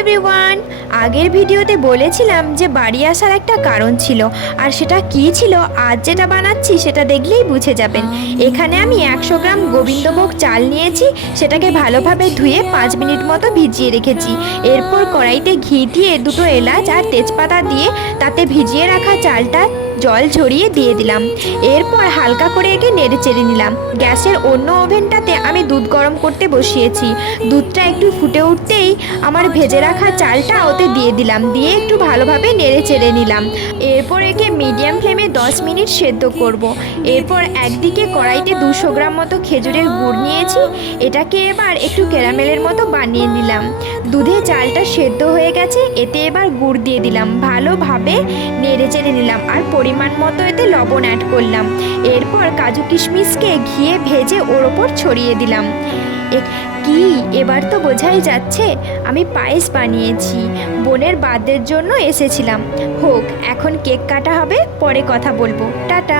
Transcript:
Everyone, আগের ভিডিওতে বলেছিলাম যে বাড়ি আসার একটা কারণ ছিল, আর সেটা কী ছিল আজ যেটা বানাচ্ছি সেটা দেখলেই বুঝে যাবেন। এখানে আমি 100 গ্রাম গোবিন্দভোগ চাল নিয়েছি, সেটাকে ভালোভাবে ধুয়ে 5 মিনিট মতো ভিজিয়ে রেখেছি। এরপর কড়াইতে ঘি দিয়ে 2টো এলাচ আর তেজপাতা দিয়ে তাতে ভিজিয়ে রাখা চালটা জল ঝরিয়ে দিয়ে দিলাম। এরপর হালকা করে একে নেড়ে চেড়ে নিলাম। গ্যাসের অন্য ওভেনটাতে আমি দুধ গরম করতে বসিয়েছি। দুধটা একটু ফুটে উঠতেই আমার ভেজে রাখা চালটা ওতে দিয়ে দিলাম, দিয়ে একটু ভালোভাবে নেড়ে চেড়ে নিলাম। এরপর একে মিডিয়াম ফ্লেমে 10 মিনিট সেদ্ধ করব। এরপর একদিকে কড়াইতে 200 গ্রাম মতো খেজুরের গুড় নিয়েছি, এটাকে এবার একটু ক্যারামেলের মতো বানিয়ে নিলাম। দুধে চালটা সেদ্ধ হয়ে গেছে, এতে এবার গুড় দিয়ে দিলাম, ভালোভাবে নেড়ে চেড়ে নিলাম আর পরিমাণ মতো এতে লবণ অ্যাড করলাম। এরপর কাজু কিশমিশকে ঘিয়ে ভেজে ওর ওপর ছড়িয়ে দিলাম। কি এবার তো বোঝাই যাচ্ছে আমি পায়েস বানিয়েছি। বোনের বার্থডের জন্য এসেছিলাম। হোক, এখন কেক কাটা হবে, পরে কথা বলবো। টাটা।